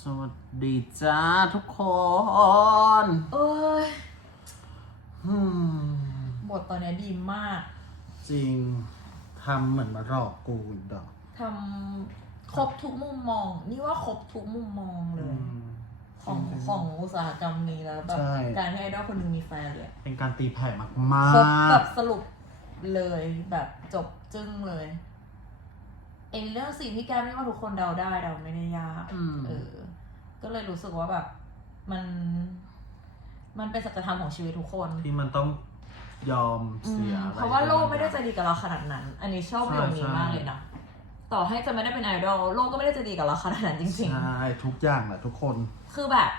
สวัสดีจ้าทุกคนเอ้ยอืมบทตอนเนี้ยดีมาก จริงทำเหมือนมาหลอกกูอีกดอกทำครบทุกมุมมอง นี่ว่าครบทุกมุมมองเลอืย ม ของของอุตสาหกรรมนี้แล้วแบบใช่ การที่ไอดอลคนหนึงมีแฟนเลยอะเป็นการตีแผ่มากครบแบๆบสรุปเลยแบบจบจึ้งเลย เองเรื่องสิ่งที่แกไม่ว่าทุกคนเดาได้เดาไม่ได้ยากอืม เออ ก็เลยรู้สึกว่าแบบ มัน มันเป็นสัจธรรมของชีวิตทุกคน ที่มันต้องยอมอืเสีมยอไเพราะว่าโลกไม่ได้ใจดีกับเราขนาดนั้น อันนี้ชอบใช่ประโยคนี้ใช่มากเลยนะ ต่อให้จะไม่ได้เป็นไอดอลโลกก็ไม่ได้ใจดีกับเราขนาดนั้นจริง ใช่ทุกอย่างแหละทุกคนๆ คือแบบ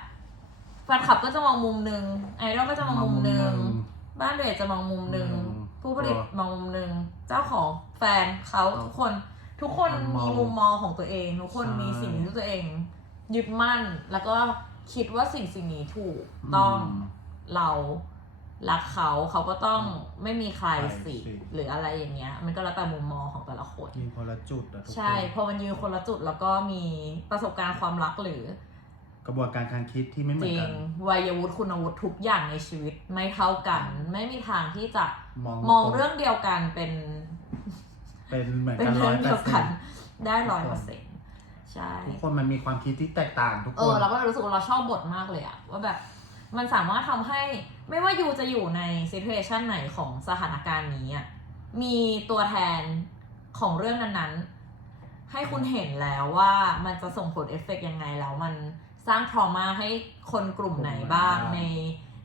แฟนคลับก็จะมองมุมหนึ่งไอดอลก็จะมองมุมหนึ่ง บ้านเดทจะมองมุมหนึ่ง อืมผู้ผลิตก็มองมุมหนึ่ง เจ้าของแฟนเขาก็ทุกคน ทุกคนมองมีมุมมองของตัวเอง ทุกคนใช่มีสิ่งที่ตัวเอง ยึดมั่น แล้วก็คิดว่าสิ่งสิ่งนี้ถูกต้องมเรารักเขาเขาก็ต้องไม่มีใครใครสิสิหรืออะไรอย่างเงี้ย มันก็แล้วแต่มุมมองของแต่ละคนมีคนละจุดอะทุกคนใช่พอมันยืนคนละจุดแล้วก็มีประสบการณ์ความรักหรือ กระบวนการการคิดที่ไม่เหมืจอนริกังนวัยวุฒิคุณวุฒิทุกอย่างในชีวิตไม่เท่ากัน ไม่มีทางที่จะมองมองเรื่องเดียวกันเป็น เป็นเหมือนเป็นกันร้เรื่ออยงแปเดีดยวสิกันบได้ร้อยเปอร์เซ็นต์ใช่ทุกคนมันมีความคิดที่แตกต่างทุกเอคอนเราก็เลยรู้สึกว่าเราชอบบทมากเลยอะว่าแบบมันสามารถทำให้ไม่ว่ายูจะอยู่ในซี t u เ t ชันไหนของสถานการณ์นี้อะมีตัวแทนของเรื่องนั้นๆ ให้คุณเห็นแล้วว่ามันจะส่งผลเอฟเฟกต์ยังไงแล้วมันสร้างทรมาให้คนกลุ่มไหนบ้างใน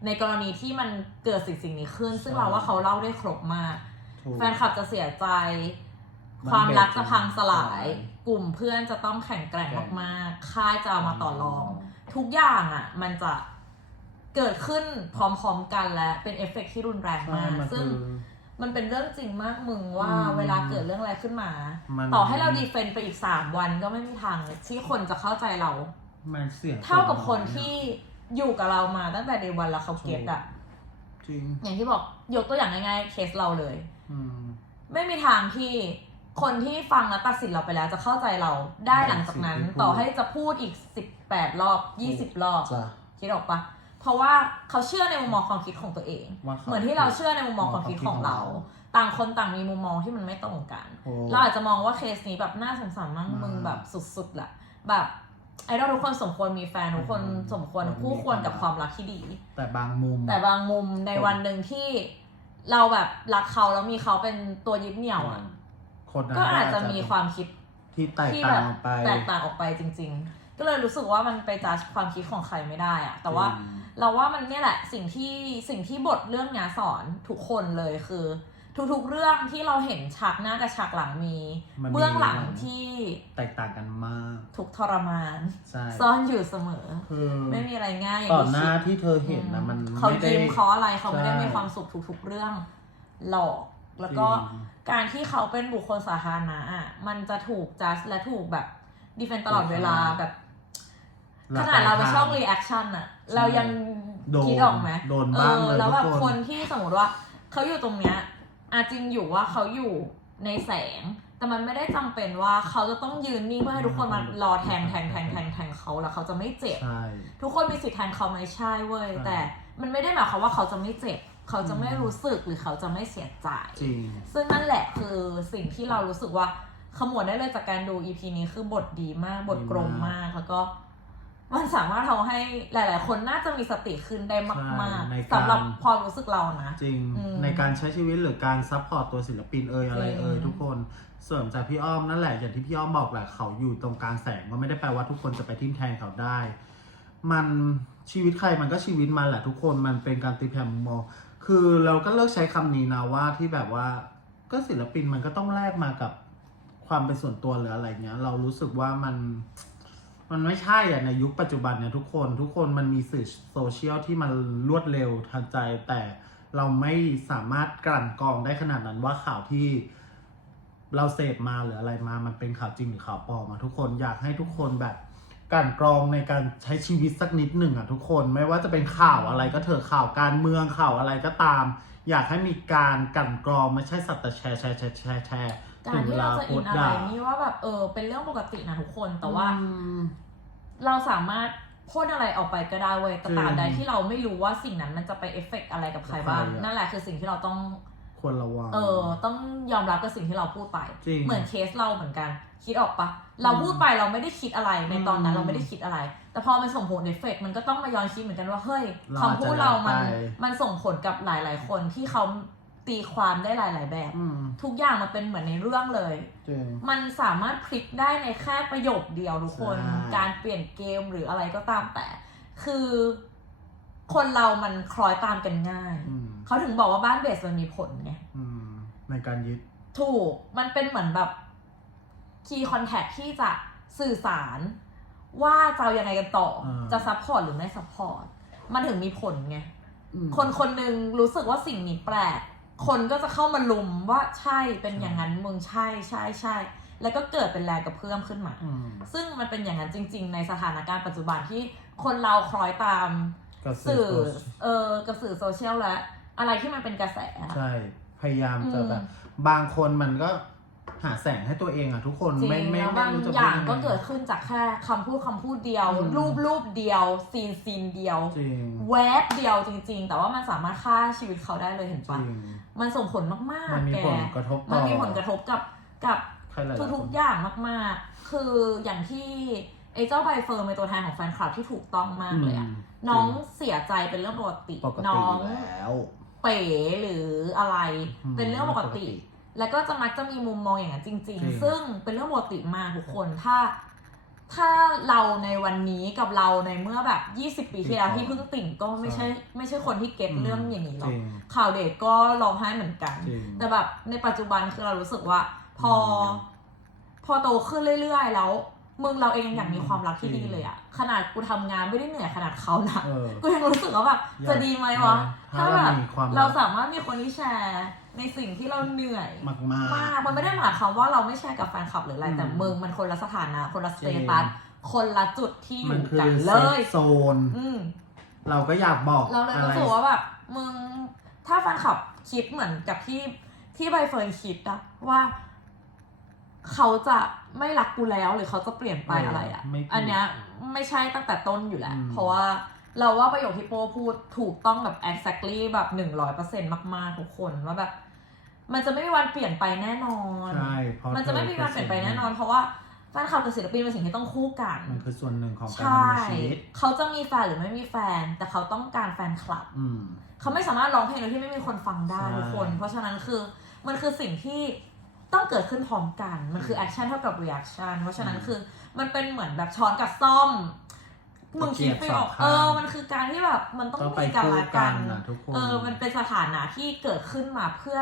ในกรณีที่มันเกิดสิ่งสิ่งนี้ขึ้น ซึ่งเราว่าเขาเล่าได้ครบมากถูกแฟนคลับจะเสียใจมัน ความรักจะพังสลายเบรกกลุ่มเพื่อนจะต้องแข่งแกร่งแข่งมากๆ ค่ายจะเอามาต่อรอง ทุกอย่างอะ มันจะเกิดขึ้นพร้อมๆกันและเป็นเอฟเฟกต์ที่รุนแรงใช่มากมันซึ่งคือมันเป็นเรื่องจริงมากมึงว่าอืมเวลาเกิดเรื่องอะไรขึ้นมามันต่อให้เราดีเฟนต์ไปอีกสามวันก็ไม่มีทางเลยที่คนจะเข้าใจเรามันเสียงเท่ากับคนที่อยู่กับเรามาตั้งแต่เดวันแล้วเขาเก็ตอะจริงอย่างที่บอกยกตัวอย่างง่ายๆเคสเราเลยอืมไม่มีทางที่ คนที่ฟังแล้วตัดสินเราไปแล้วจะเข้าใจเราได้หลังจากนั้นสิ่งที่พูดต่อให้จะพูดอีกสิบแปดรอบยี่สิบรอบจ้ะ คิดออกปะเพราะว่าเขาเชื่อในมุมมองความคิดของตัวเอง ว่าเขาเหมือนที่เราเชื่อในมุมมองความคิดของเรา ต่างคนต่างมีมุมมองที่มันไม่ตรงกัน โอ้ เราอาจจะมองว่าเคสนี้แบบน่าสงสารมากมากมึงแบบสุดๆแหละแบบไอดอลทุกคนสมควรมีแฟนทุกคนอืมสมควรควรมีคู่ควรกับความรักความรักที่ดี แต่บางมุม แต่บางมุมในวันหนึ่งที่เราแบบรักเขาแล้วมีเขาเป็นตัวยึดเหนี่ยวอะ คนนั้นก็อาจจะมีความคิดที่แตกที่ต่าแบงบออกไป แตกต่างออกไปจริง ๆ ก็เลยรู้สึกว่ามันไปจัดความคิดของใครไม่ได้อะแต่ว่าจริงเราว่ามันเนี่ยแหละสิ่งที่สิ่งที่บทเรื่องเนี้ยสอนทุกคนเลยคือ ทุกๆเรื่องที่เราเห็นฉากหน้ากับฉากหลังมีมันมี เบื้องหลังที่แตกต่างกันมากถูกทรมาน ใช่ซ่อนอยู่เสมอ คือไม่มีอะไรง่ายอย่างต่อที่หน้าคิดที่เธอเห็นนะมันเขาไม่ได้ ยิ้มเขาอะไรเขาไม่ได้ใช่ มีความสุขทุกๆเรื่อง หลอกแล้วก็จริง การที่เขาเป็นบุคคลสาธารณะอะมันจะถูกจัดและถูกแบบดีเฟนตลอดเวลาแบบขนาดเราไปช่องรีแอคชั่นอะเรายังโดนคิดออกไหมโดนบ้างออเลยแล้วแบบทุกคคนนที่สมมติว่าเขาอยู่ตรงเนี้ยอาจริงอยู่ว่าเขาอยู่ในแสง แต่มันไม่ได้จำเป็นว่าเขาจะต้องยืนนิ่งเพื่อให้ทุกคนมารอแทงแทงแทงแทงแทงเขาแล้วเขาจะไม่เจ็บใช่ทุกคนมีสิทธิ์แทนเขาไหมใช่เว้ยใช่แต่มันไม่ได้หมายความว่าเขาจะไม่เจ็บ เขาจะไม่อืมรู้สึกหรือเขาจะไม่เสียใจจริง ซึ่งนั่นแหละคือสิ่งที่เรารู้สึกว่าขมวดได้เลยจากการดู EP นี้คือบทดีมากบทกลมมากแล้วก็มันสามารถทำให้หลาย ๆ คนน่าจะมีสติขึ้นได้มากใช่ในๆการ สำหรับความรู้สึกเรานะ จริงอืมในการใช้ชีวิตหรือการซัพพอร์ตตัวศิลปินเอ่ยอะไรเอ่ยจริงทุกคนเสริมจากพี่อ้อมนั่นแหละอย่างที่พี่อ้อมบอกแหละเขาอยู่ตรงกลางแสงก็ไม่ได้แปลว่าทุกคนจะไปทิมแทงเขาได้ มันชีวิตใครมันก็ชีวิตมันแหละทุกคนมันเป็นการตีแผ่มุมมอง คือเราก็เลิกใช้คำนี้นะว่าที่แบบว่า ก็ศิลปินมันก็ต้องแลกมากับความเป็นส่วนตัวหรืออะไรเงี้ย เรารู้สึกว่ามันมันไม่ใช่อะในยุคปัจจุบันเนี่ยทุกคนทุกคนมันมีสื่อโซเชียลที่มันรวดเร็วทันใจ แต่เราไม่สามารถกลั่นกรองได้ขนาดนั้นว่าข่าวที่เราเสพมาหรืออะไรมามันเป็นข่าวจริงหรือข่าวปลอมอะทุกคนอยากให้ทุกคนแบบ กลั่นกรองในการใช้ชีวิตสักนิดหนึ่งอะทุกคนไม่ว่าจะเป็นข่าวอะไรก็เถอะข่าวการเมืองข่าวอะไรก็ตาม อยากให้มีการกลั่นกรองไม่ใช่สัตว์แต่แชร์แชร์แชร์แชร์แชร์การที่เราจะอินอะไรด่านี่ว่าแบบเออเป็นเรื่องปกตินะทุกคนแต่ว่าอืมเราสามารถพ่นอะไรออกไปก็ได้เว้ยแต่ตราบใดจริงที่เราไม่รู้ว่าสิ่งนั้นมันจะไปเอฟเฟกต์อะไรกับใครบ้างกับใครอะนั่นแหละคือสิ่งที่เราต้องควรระวังเออ ต้องยอมรับกับสิ่งที่เราพูดไปจริงเหมือนเคสเราเหมือนกัน คิดออกปะเราพูดไปเราไม่ได้คิดอะไรในตอนนั้นอืมเราไม่ได้คิดอะไร แต่พอมันส่งผลเอฟเฟกต์มันก็ต้องมาย้อนคิดเหมือนกันว่าเฮ้ยเราคำพูดเรามันอาจจะแล้วไปมันส่งผลกับหลาย ๆ คนที่เขาตีความได้หลาย ๆ แบบอืมทุกอย่างมันเป็นเหมือนในเรื่องเลยจริงมันสามารถพลิกได้ในแค่ประโยคเดียวทุกคนใช่การเปลี่ยนเกมหรืออะไรก็ตามแต่ คือ คนเรามันคล้อยตามกันง่ายอืมเขาถึงบอกว่าบ้านเบสมันมีผลไงอืมในการยึด ถูก มันเป็นเหมือนแบบ คีย์คอนแทคที่จะสื่อสารว่าจะเอายังไงกันต่ออ่าจะซัพพอร์ตหรือไม่ซัพพอร์ตมันถึงมีผลไงอืมคนคนหนึ่งรู้สึกว่าสิ่งนี้แปลก คนก็จะเข้ามาลุมว่าใช่เป็นอย่างนั้นมึงใช่ใช่ใช่ แล้วก็เกิดเป็นแรงกระเพื่อมขึ้นมาอืมซึ่งมันเป็นอย่างนั้นจริง ๆ ในสถานการณ์ปัจจุบันที่คนเราคล้อยตามก็สื่อโซเออกับสื่อโซเชียลและ อะไรที่มันเป็นกระแสอะใช่ พยายามจะอืมแบบบางคนมันก็ หาแสงให้ตัวเองอะทุกคนจริงไม่ไม่แล้วไม่บางรู้จะอย่างพูก็ดงไงเกิดขึ้นจากแค่คำพูดคำพูดเดียวอืมรูปรูปเดียว ซีนซีนเดียว จริงแวบเดียวจริง ๆ แต่ว่ามันสามารถฆ่าชีวิตเขาได้เลยเห็นจปะริงมันส่งผลมากมันๆมีแกผลกระทบต่อมันมีผลกระทบกับกับใครหลายๆทุกคนๆอย่างมากๆ คืออย่างที่ไอ้เจ้าใบเฟิร์นเป็นตัวแทนของแฟนคลับที่ถูกต้องมากเลยอะมน้องจริเสียใจเป็นเรื่องปกติปกติน้อง อยู่แล้ว เป๋หรืออะไร อืมเป็นเรื่องปกติ แล้วก็จะมักจะมีมุมมองอย่างนั้นจริงจริง ๆ ซึ่งเป็นเรื่องปกติมากทุกคนถ้า ถ้าเราในวันนี้กับเราในเมื่อแบบ 20 ปีที่แล้วที่เพิ่งติ่งก็ไม่ใช่ไม่ใช่คนที่เก็ตเรื่องอย่างนี้หรจอกริงข่าวเด็กก็ร้องไห้เหมือนกันจริงแต่แบบในปัจจุบันคือเรารู้สึกว่า พออมพอโตขึ้นเรื่อยๆแล้ว มึงเราเองยังอยากมีความรักที่จริดีงเลยอะขนาดกูทำงานไม่ได้เหนื่อยขนาดเขานะเออกูยังรู้สึกว่าแบบอยากจะดีไหมวะถ้าถ้าแบบเรามีความรักเราสามารถมีคนที่แชร์ในสิ่งที่เราเหนื่อยมากมากมากมันไม่ได้หมายความว่าเราไม่แชร์กับแฟนคลับหรืออะไรอืมแต่มึงมันคนละสถานะ คนละสจริเตงตัสคนละจุดที่อมันยู่คือกันเซเลฟยโซนอืมเราก็อยากบอกเราเลยอะไรรู้สึกว่าแบบมึงถ้าแฟนคลับคิดเหมือนกับที่ที่ใบเฟิร์นคิดอะว่า เขาจะไม่รักกูแล้วหรือเขาจะเปลี่ยนไปอะไรอะไม่ผิดอันเนี้ยไม่ใช่ตั้งแต่ต้นอยู่แล้ว อืม เพราะว่าเราว่าประโยคที่โป้พูดถูกต้องแบบ exactly แบบหนึ่งร้อยเปอร์เซ็นต์มากๆ ทุกคนว่าแบบ มันจะไม่มีวันเปลี่ยนไปแน่นอน ใช่เพราะมันจะไม่มีวันเปลี่ยนไปแน่นอน เพราะว่าแฟนคลับกับศิลปินเป็นสิ่งที่ต้องคู่กัน มันคือส่วนหนึ่งของการใช่ ดำเนินชีวิตเขาจะมีแฟนหรือไม่มีแฟน แต่เขาต้องการแฟนคลับ อืม เขาไม่สามารถร้องเพลงโดยที่ไม่มีคนฟังได้ใช่ ทุกคน เพราะฉะนั้นคือมันคือสิ่งที่ ต้องเกิดขึ้นพร้อมกัน มันคือแอคชั่นเท่ากับรีแอคชั่นเพราะฉะนั้นคือมันเป็นเหมือนแบบช้อนกับซ่อมมึงคิดไม่ออกเออ มันคือการที่แบบมันต้องก็ไปมีกันคู่ละกักันนนะทุกคนเออ มันเป็นสถานะที่เกิดขึ้นมาเพื่อ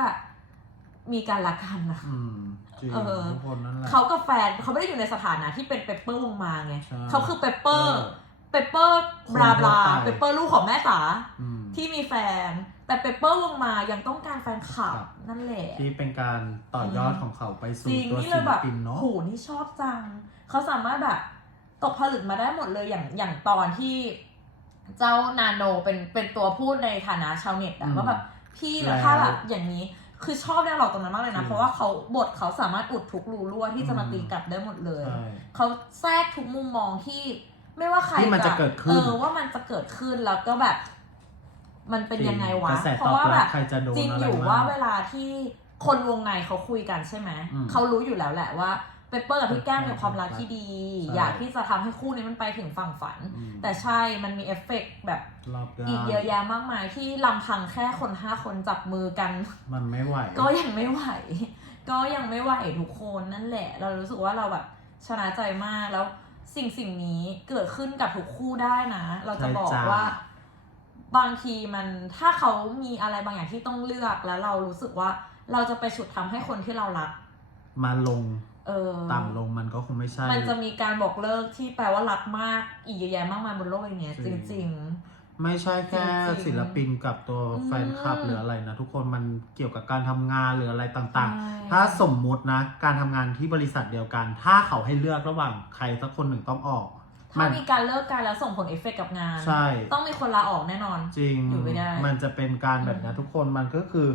มีการละกันนะอืมจริงเออทุกคนนั่นแหละเขากับแฟนเขาไม่ได้อยู่ในสถานะที่เป็นเปเปอร์วงมาไงใช่เขาคือเปเปอร์เออเปเปอร์บลาบลาคนทั่วไปเปเปอร์ลูกของแม่จ๋าอืมที่มีแฟน แต่เปเปอร์วงมายังต้องการแฟนคลับครับ นั่นแหละ ที่เป็นการต่อยอดของเขาไปจสู่ริงตัวนี่ศิเลยลแบบปินเนาะ โหนี่ชอบจัง เขาสามารถแบบตกผลึกมาได้หมดเลยอย่างอย่างตอนที่เจ้านาโนเป็นเป็นตัวพูดในฐานะชาวเน็ตอะอืมว่าแบบพี่แล้วแล้วถ้าแบบอย่างนี้คือชอบแนวหลอกตรงนั้นมากเลยจรินะงเพราะว่าเขาบทเขาสามารถอุดทุกรูรั่วที่จะมาอืม ตีกลับได้หมดเลย ใช่ เขาแทรกทุกมุมมองที่ไม่ว่าใครที่มันจะเกิดขึ้น เออว่ามันจะเกิดขึ้นแล้วก็แบบ มันเป็นยังไงวะกระแสเพตอราะบว่ารัแบบบใครจะโดนจริงอะไรอยู่บ้ว่างเวลาที่คนวงในเขาคุยกันใช่ไหมอืมเขารู้อยู่แล้วแหละว่าเปเปอร์กับพี่แก้มมีความรักที่ดีใช่อยากที่จะทำให้คู่นี้มันไปถึงฝั่งฝันอืมแต่ใช่มันมีเอฟเฟกต์แบบรอบด้านอีกเยอะแยะมากมายที่ลำพังแค่คนห้าคนจับมือกัน มันไม่ไหว ก็ยังไม่ไหว ก็ยังไม่ไหวทุกคนนั่นแหละ เรารู้สึกว่าเราแบบชนะใจมากแล้วสิ่งสิ่งนี้เกิดขึ้นกับทุกคู่ได้นะ เราจะบอกใช่จ้ะว่า บางทีมันถ้าเขามีอะไรบางอย่างที่ต้องเลือกแล้วเรารู้สึกว่าเราจะไปฉุดทำให้คนที่เรารัก มาลงเออต่ำลงมันก็คงไม่ใช่ มันจะมีการบอกเลิกที่แปลว่ารักมากอีกเยอะแยะมากมายบนโลกอย่างเงี้ยจจริงริงไม่ใช่แค่จริงๆศิลปินกับตัวอืมแฟนคลับหรืออะไรนะทุกคนมันเกี่ยวกับการทำงานหรืออะไรต่างใช่ๆถ้าสมมุตินะ การทำงานที่บริษัทเดียวกัน ถ้าเขาให้เลือกระหว่างใครสักคนหนึ่งต้องออกๆ ถ้ามีการเลิกกันแล้วส่งผลเอฟเฟกต์กับงาน ใช่ ต้องมีคนลาออกแน่นอน จริง อยู่ไม่ได้ มันจะเป็นการแบบนี้ทุกคนมันก็คือ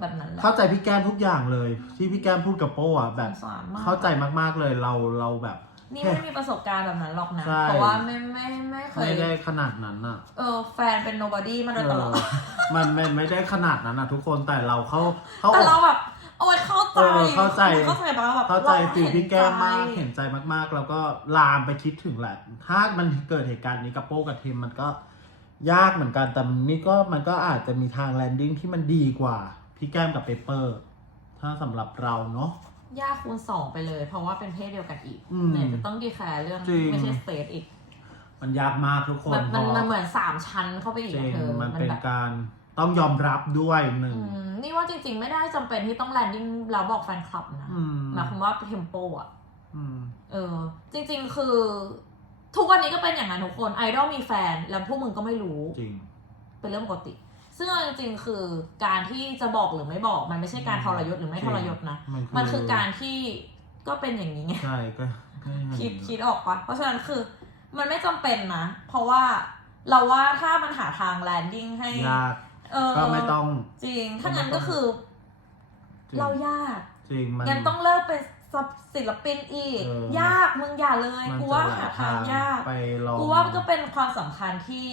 แบบนั้นแหละเข้าใจพี่แก้มทุกอย่างเลย ที่พี่แก้มพูดกับโป้อะแบบสงสารมากเข้าใจมากๆเลยเราเราแบบ นี่ไม่มีประสบการณ์แบบนั้นหรอกนะใช่เพราะว่าไม่ไม่ไม่เคยไม่ได้ขนาดนั้นอะเออแฟนเป็น nobody มาโดยตลอดเออมันมันไม่ได้ขนาดนั้นอะทุกคนแต่เราเข้าเข้าแต่เราแบบโอ้ยเข้า ใจเออเข้าใจ เข้าใจปะแบบเข้าใจรฟีลพี่แก้มมากห็เห็นนใจมากๆ แล้วก็ลามไปคิดถึงแหละ ถ้ามันเกิดเหตุการณ์นี้กับโป้กับเทมมันก็ยากเหมือนกัน แต่นี่ก็มันก็อาจจะมีทางแลนดิ้งที่มันดีกว่า พี่แก้มกับเปเปอร์ ถ้าสำหรับเราเนาะ ยากคูณสองไปเลย เพราะว่าเป็นเพศเดียวกันอีกอืมเนี่ยจะต้องดีแคร์เรื่องจริง ไม่ใช่สเตทอีกมันยากมากทุกคนมันมันเพราะมันเหมือนสามชั้นเข้าไปอีกจริงเธอมันเป็นแบบการ ต้องยอมรับด้วยหนึ่ง อืมนี่ว่าจริงๆ ไม่ได้จำเป็นที่ต้องแลนดิ้งแล้วบอกแฟนคลับนะอืม หมายความว่าเทมโปอะ อืม เออ จริง ๆ คือ ทุกวันนี้ก็เป็นอย่างนั้นทุกคนไอดอลมีแฟน แล้วพวกมึงก็ไม่รู้ จริง เป็นเรื่องปกติ ซึ่งเอาจริงๆ คือการที่จะบอกหรือไม่บอก มันไม่ใช่การทรยศหรือไม่ทรยศนะ มันคือการที่ก็เป็นอย่างนี้ไง ใช่ก็ก็อย่างนี้คิดคิดออกปะเพราะฉะนั้นคือมันไม่จำเป็นนะ เพราะว่าเราว่าถ้ามันหาทางแลนดิ้งให้ ยาก เออก็ไม่ต้อง จริง ถ้างั้นก็คือ จริง เรายากจริงมัน งั้นต้องเลิกเป็นศิลปินอีก เออ ยากมึงอย่าเลย มันกูจะว่าหหาทางยาก ไปลอง กูว่ามันก็เป็นความสำคัญที่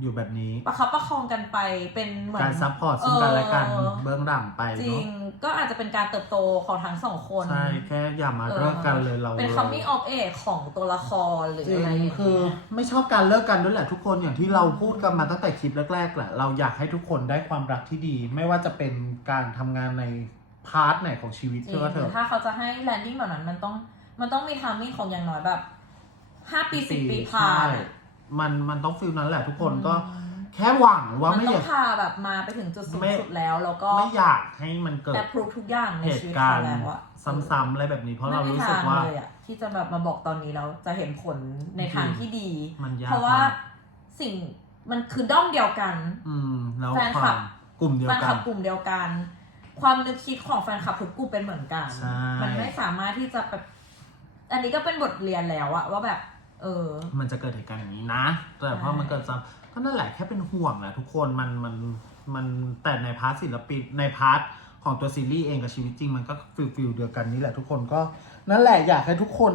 อยู่แบบนี้ ประคับประคองกันไปเป็นเหมือนการซัพพอร์ตซึ่งกันและกันเออเบื้องหลังไปจริง เนาะก็อาจจะเป็นการเติบโตของทั้งสองคน ใช่แค่อย่ามาเลิกกันเลยเราเป็น coming of age ของตัวละครหรือจริอะไรอย่างงเงี้ยคือไม่ชอบการเลิกกันด้วยแหละทุกคนอย่างที่เราพูดกันมาตั้งแต่คลิปแรกๆแหละเราอยากให้ทุกคนได้ความรักที่ดี ไม่ว่าจะเป็นการทำงานในพาร์ทไหนของชีวิตจริเชื่งอว่าเถหรืออะ ถ้าเขาจะให้แลนดิ้งแบบนั้นมันต้องมันต้องมีทามมิ่งของอย่างน้อยแบบห้าปีสิบปีผ่านใช่ อะ มันมันต้องฟิลนั้นแหละทุกคนก็อืมแค่หวังว่ามันไม่ต้อองยากพาแบบมาไปถึงจุดสูงไม่ สุดแล้วแล้วก็ไม่อยากให้มันเกิดแอปพรูทุกอย่างในเหชีตุวิตการเขาณ์แล้วอะซ้ำๆอะไรแบบนี้เพราะเราไม่มีรู้สึกทางว่าเลยอะที่จะแบบมาบอกตอนนี้แล้วจะเห็นผลในทางที่ดี มันยากเพราะว่ามาก สิ่งมันคือด้อมเดียวกัน อืมแล้วแฟนคคลัวาบ มกลุ่มเดียแฟวนกัคลัน บกลุ่มเดียวกัน ความนึกคิดของแฟนคลับทุกกลุ่มเป็นเหมือนกัน ใช่ มันไม่สามารถที่จะแบบอันนี้ก็เป็นบทเรียนแล้วอะว่าแบบ เออ มันจะเกิดเหตุการณ์อย่างนี้นะ แต่พอมันเกิดซ้ำก็นั่นแหละแค่เป็นห่วงแหละทุกคนมันมันมันแต่ในพาร์ทศิลปินในพาร์ทของตัวซีรีส์เองกับชีวิตจริง มันก็ฟิลฟิลเดียวกันนี่แหละทุกคนก็นั่นแหละอยากให้ทุกคน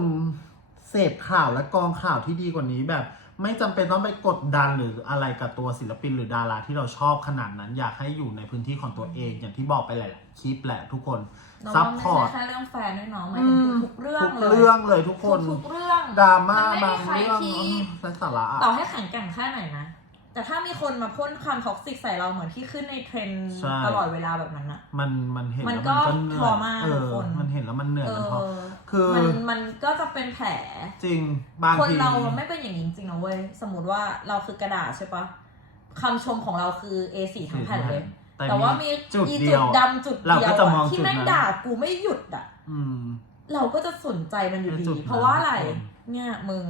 เสพข่าวและกรองข่าวที่ดีกว่านี้แบบ ไม่จำเป็นต้องไปกดดันหรืออะไรกับตัวศิลปินหรือดาราที่เราชอบขนาดนั้น อยากให้อยู่ในพื้นที่ของตัวเองอย่างที่บอกไปหลายๆคลิปแหละทุกคน น้องซัพว่าพไม่อร์ตใช่แค่เรื่องแฟนด้วยน้องหมายถึงทุกๆเรื่องทุกเลยเรื่องเลยทุกคนทุกๆเรื่อง ดราม่ามันไม่บางมีใครเรื่องที่ ไร้สาระอะ ต่อให้แข็งแกร่งแค่ไหนนะ แต่ถ้ามีคนมาพ่นความท็อกซิกใส่เราเหมือนที่ขึ้นในเทรนด์ใช่ ตลอดเวลาแบบนั้นอะ มันมันเห็นมันแล้วก็มันก็เหนื่ทอรมายเอทุกอคน มันเห็นแล้วมันเหนื่อยเอมันท้ออคือ มันมันก็จะเป็นแผล จริงบางคนทีเราไม่เป็นอย่างนี้จริงๆนะเว้ย สมมติว่าเราคือกระดาษใช่ปะคำชมของเราคือ A4 ทั้งแผ่นเลย แต่ว่ามีจุดอีเดีจุยดวดำจุดเราเดียก็วจะมองอะที่จุดแม่งนั้นด่ากูไม่หยุดอะอืมเราก็จะสนใจมันอยู่ในดีจุดนั้นเพราะว่าอะไรทุกคนเนี่ยมึง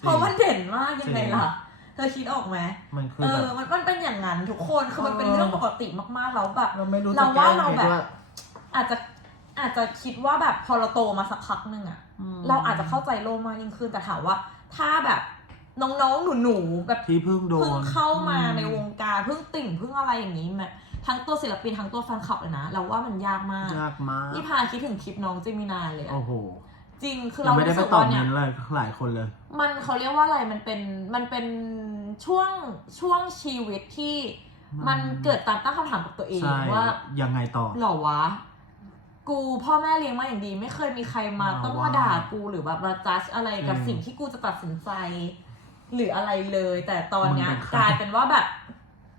เพราะมันเด่นมากยังไงจริงล่ะ เธอคิดออกไหมมันคือเอแบอบมันมันเป็นอย่างนั้นทุกคนคือมันเป็นเรื่องปกติมากๆแล้วแบบเราไม่รู้เราจะว่าแก้เราไงแบบด้วยอาจจะอาจจะคิดว่าแบบพอเราโตมาสักพักหนึ่งอะมเราอาจจะเข้าใจโลกมากยิ่งขึ้นแต่ถามว่า ถ้าแบบน้องๆหนูๆแบบที่เพิ่งโดนเพิ่งเข้ามาอืในวงการเพิ่งติ่งเพิ่งอะไรอย่างนี้แบบ ทั้งตัวศิลปินทั้งตัวแฟนคลับเลยนะเราว่ามันยากมากยากมากนี่พาคิดถึงคลิปน้องเจมินายเลยอะโอ้โหจริงคือยัเรางไม่ได้รู้ไปสึกตอบว่าเนี่เม้ยนต์เลยหลายคนเลย มันเขาเรียกว่าอะไรมันเป็นมันเป็นช่วงช่วงชีวิตที่มันมันเกิดตามตั้งคำถามกับตัวเองใช่ว่ายังไงต่อหรอวะ กูพ่อแม่เลี้ยงมาอย่างดี ไม่เคยมีใครมามาต้องมาว่าด่ากูหรือแบบมาจัดอะไรกับอืมสิ่งที่กูจะตัดสินใจ หรืออะไรเลย แต่ตอนเนี้ยมันเป็นใครกลายเป็นว่าแบบ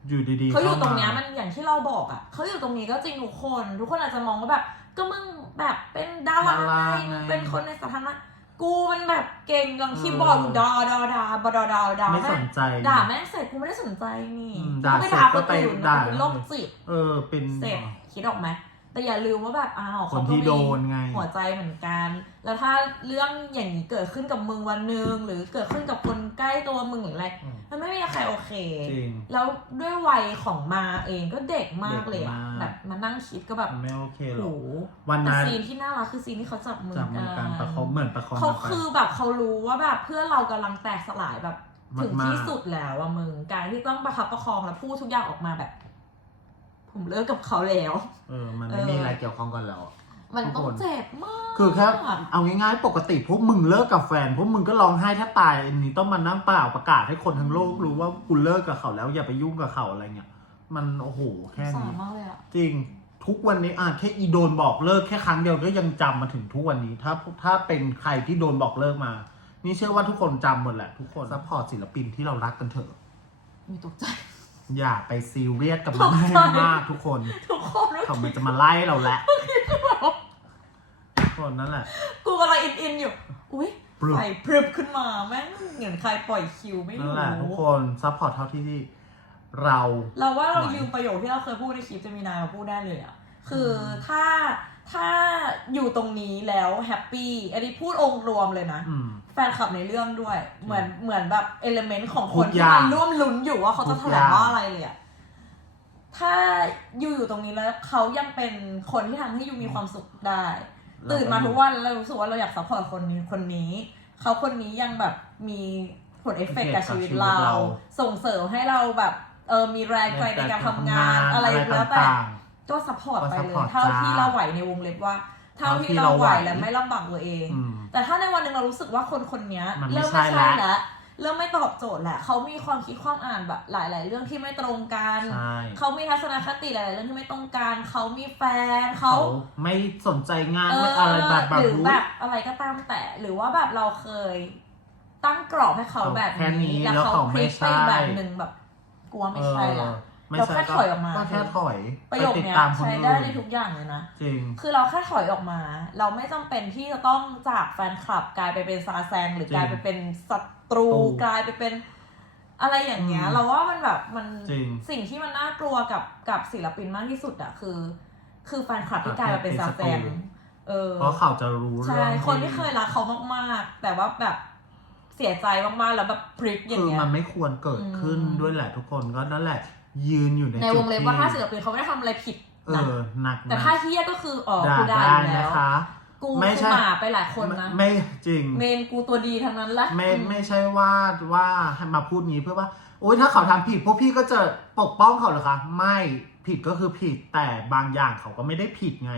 อยู่ดีๆเขาอยู่ตรงเนี้ยข้าามันอย่างที่เราบอกอะเขาอยู่ตรงนี้ก็จริงทุกคน ทุกคนอาจจะมองว่าแบบ ก็มึงแบบเป็นดาราดาราไงไงมึงเป็นคนในสาธารณะกูมันแบบเก่งลังคีย์บอร์ดเออกูดาดาดาบดาดาดาไม่แม่สงนใจด่าแม่งเสร็จกูไม่ได้สนใจนี่อืมกูด่าไม่เสร็จด่าคก็นไปอื่นด่านะเป็นโรคจิตเออเป็นเสร็จคิดออกไหม แต่อย่าลืมว่าแบบอ้าวคนเขาก็ที่มีโดนไงหัวใจเหมือนกัน แล้วถ้าเรื่องอย่างนี้เกิดขึ้นกับมึงวันหนึ่งหรือเกิดขึ้นกับคนใกล้ตัวมึงหรืออะไรอืมมันไม่มีใครโอเคจริงแล้วด้วยวัยของมาเองก็เด็กมากเลยอะเด็กมากแบบมานั่งคิดก็แบบมันไม่โอเคหรโหอกวันแต่นั้นซีนที่น่ารักคือซีนที่เขาจับมือจับมือกันประคองเหมือนประคองเขากันไปคือแบบเขารู้ว่าแบบเพื่อนเรากำลังแตกสลายแบบถึงมากๆที่สุดแล้วอะมึงการที่ต้องประคับประคองแล้วพูดทุกอย่างออกมาแบบ ผมเลิกกับเขาแล้ว เออ มันไม่มีอะไรเกี่ยวข้องกันแล้วอะมันทุกต้องคนเจ็บมาก คือแค่เอาง่ายๆ ปกติพวกมึงเลิกกับแฟน พวกมึงก็ร้องไห้ถ้าตายอันนี้ต้องมานั่งเปล่าประกาศให้คนทั้งโลกรู้ว่ากูเลิกกับเขาแล้วอย่าไปยุ่งกับเขาอะไรเงี้ย มันโอ้โหแค่สงสารนี้มากเลยอะจริงทุกวันนี้อะแค่อีโดนบอกเลิกแค่ครั้งเดียวก็ยังจำมาถึงทุกวันนี้ ถ้าถ้าเป็นใครที่โดนบอกเลิกมา นี่เชื่อว่าทุกคนจำหมดแหละทุกคนซัพพอร์ตศิลปินที่เรารักกันเถอะมีตกใจ อย่าไปซีเรียสกับมันตกใจให้มากทุกคนทุกคนเขามันจะมาไล่เราแหละทุกคนนั่นแหละ กูกำลังอินอินๆอยู่ อุ้ยปรึบไฟพรึบขึ้นมาแม่งเหมือนใครปล่อยคิวไม่นั่นรู้แหละทุกคนซัพพอร์ตเท่าที่เรา เราว่าเราไหวยืมประโยคที่เราเคยพูดในคลิปจะมีนายมาพูดได้เลยอะคือถ้า ถ้าอยู่ตรงนี้แล้วแฮปปี้อันนี้พูดองค์รวมเลยนะ อืม แฟนคลับในเรื่องด้วย เหมือนเหมือนแบบเอลเมนต์ของคนทุกอที่ย่างมันร่วมลุ้นอยู่ว่าเขาจะทุแถกลองย่างว่าอะไรเลยอะถ้าอยู่อยู่ตรงนี้แล้วเขายังเป็นคนที่ทำให้ยูมีความสุขได้ตื่นมาทุกวันแล้วเรารู้สึกว่าเราอยากซัพพอร์ตคนนี้คนนี้ เขาคนนี้ยังแบบมีผลเอฟเฟกต์กับชีวิตเรา ส่งเสริมให้เราแบบเออมีแรงใจในการทำงานอะไรแล้วแต่ ต่าง ก็ซัพพอร์ตไปก็เล support ยเท่าที่จ้าเราไหวในวงเล็บว่า เท่าที่เท่าที่เราไหวเราไหวและไม่ลำบากตัวเองๆอืม แต่ถ้าในวันหนึ่งเรารู้สึกว่าคนคนเนี้ยมันไม่เริ่มไม่ใช่ใช่ละ แล้วเริ่มไม่ตอบโจทย์แหละเขามีความคิดความอ่านแบบหลาย ๆ เรื่องที่ไม่ตรงกันใช่เขามีทัศนคติหลาย ๆ เรื่องที่ไม่ตรงกันเขามีแฟนเขา เขาไม่สนใจงานเอไม่ออะไรแบบแบบหรือรู้ แบบอะไรก็ตามแต่ หรือว่าแบบเราเคยตั้งกรอบให้เขาเขาแบบแค่นี้นี้แล้วแล้วเขาเขาพไม่ลิกไปใช่แบบหนึ่งแบบกลัวไม่ใช่ละ ไม่เราใช่แค่ถอยออกมา ก็แค่ถอยประโยคไปติดเนี้ยตามคนใช้อื่ได้นในทุกอย่างเลยนะ จริง คือเราแค่ถอยออกมา เราไม่จำเป็นที่จะต้องจากแฟนคลับกลายไปเป็นซาแซงหรือจริงกลายไปเป็นศัตรูตรูกลายไปเป็น อะไรอย่างเงี้ย อืมเราว่ามันแบบมันจริงสิ่งที่มันน่ากลัวกับกับศิลปินมากที่สุดอะคือ คือแฟนคลับที่กลายมาเป็นซาแซงเออ เพราะเขาจะรู้ใช่ เรื่องคนที่เคยรักเขามากๆ แต่ว่าแบบเสียใจมากๆ แล้วแบบพลิกอย่าคืงอเงี้ย มันไม่ควรเกิดขึ้นอืม ด้วยแหละทุกคนก็นั่นแหละ ยืนอยู่ในในวงเล็บว่าจุดถ้าที่ศิลปินเขาไม่ได้ทำอะไรผิดเอนะอหนักแต่นะถ้าเฮี้ยก็คืออ๋อด่ากูได้ได้อยู่แล้นะว คะ กูไม่คือใช่หมาไปหลายคนนะ ไม่จริง เมนกูตัวดีทั้งนั้นแหละไม่อืไม่ใช่ว่าว่าให้มาพูดงี้เพื่อว่าโอ๊ยถ้าเขาทำผิดพวกพี่ก็จะปกป้องเขาเหรอคะ ไม่ผิดก็คือผิดแต่บางอย่างเขาก็ไม่ได้ผิดไง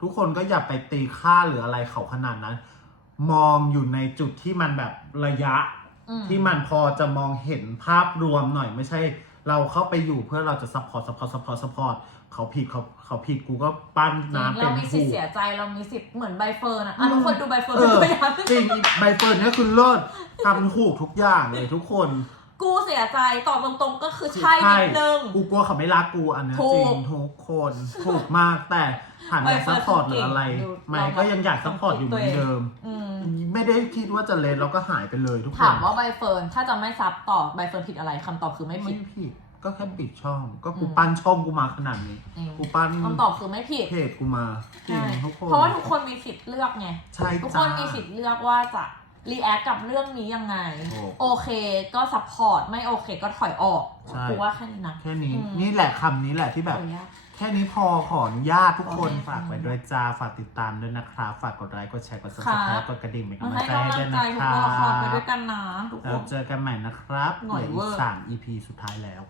ทุกคนก็อย่าไปตีค่าหรืออะไรเขาขนาดนั้น มองอยู่ในจุดที่มันแบบระยะ อืมที่มันพอจะมองเห็นภาพรวมหน่อยไม่ใช่ เราเข้าไปอยู่เพื่อเราจะซัพพอร์ตซัพพอร์ตซัพพอร์ตซัพพอร์ตเขาผิดเขาเขาผิดกูก็ปั้นจริงน้ำเป็เรานมีสิทถูธิ์กเสียใจเรามีสิทธิ์เหมือนใบเฟิร์นอะอือะมทุกคนดูใบเฟิร์นเอเป็นอตัวอย่าง จริงอีใบเฟิร์นเนี่ยคือเลิศทำถูกทุกอย่างเลยทุกคน กูเสียใจตอบตรงๆก็คือใช่นิดนึง กูกลัวเขาไม่รักกูอันเนี้ยถูจกริงทุกคนถูกมากแต่ถามอยากใบเฟิซัร์พนพอร์ตหคือรืออะไรเก่งดูไม่เราก็ยังอยากซัพพอร์ตอยู่เหมือนเดิม อืมไม่ได้คิดว่าจะเลนแล้วก็หายไปเลยทุกคนถามว่าใบเฟิร์นถ้าจะไม่ซับต่อใบเฟิร์นผิดอะไรคำตอบคือไม่ผิไม่ด ผิดก็แค่ปิดช่อง ก็กูอืม ปั้นช่องกูมาขนาดนี้ อืมกูปั้นคำตอบคือไม่ผิด เพจกูมาจริงใช่ทุกคน เพราะว่าทุกคนมีสิทธิ์เลือกไง ใช่ทุกคจ้านมีสิทธิ์เลือกว่าจะ รีแอคกับเรื่องนี้ยังไงโอ้โอเคก็ซัพพอร์ตไม่โอเคก็ถอยออกใช่ กูว่าแค่นี้นะ แค่นี้อืม นี่แหละคำนี้แหละที่แบบ ขออนุญาต แค่นี้พอขออนุญาตทุกคนโอเคฝากไว้ด้วยจ้าฝากติดตามด้วยนะครับ ฝากกดไลค์กดแชร์กดค่ะ subscribe กดกระดิ่งเป็นมากำลังให้ใจกำให้ลัด้วยงใจนะคทุกรัตัวละครไปด้วยบกันนะทุกคแล้วน เจอกันใหม่นะครับหน่อยเหลือเวอีอกร์สาม EP สุดท้ายแล้ว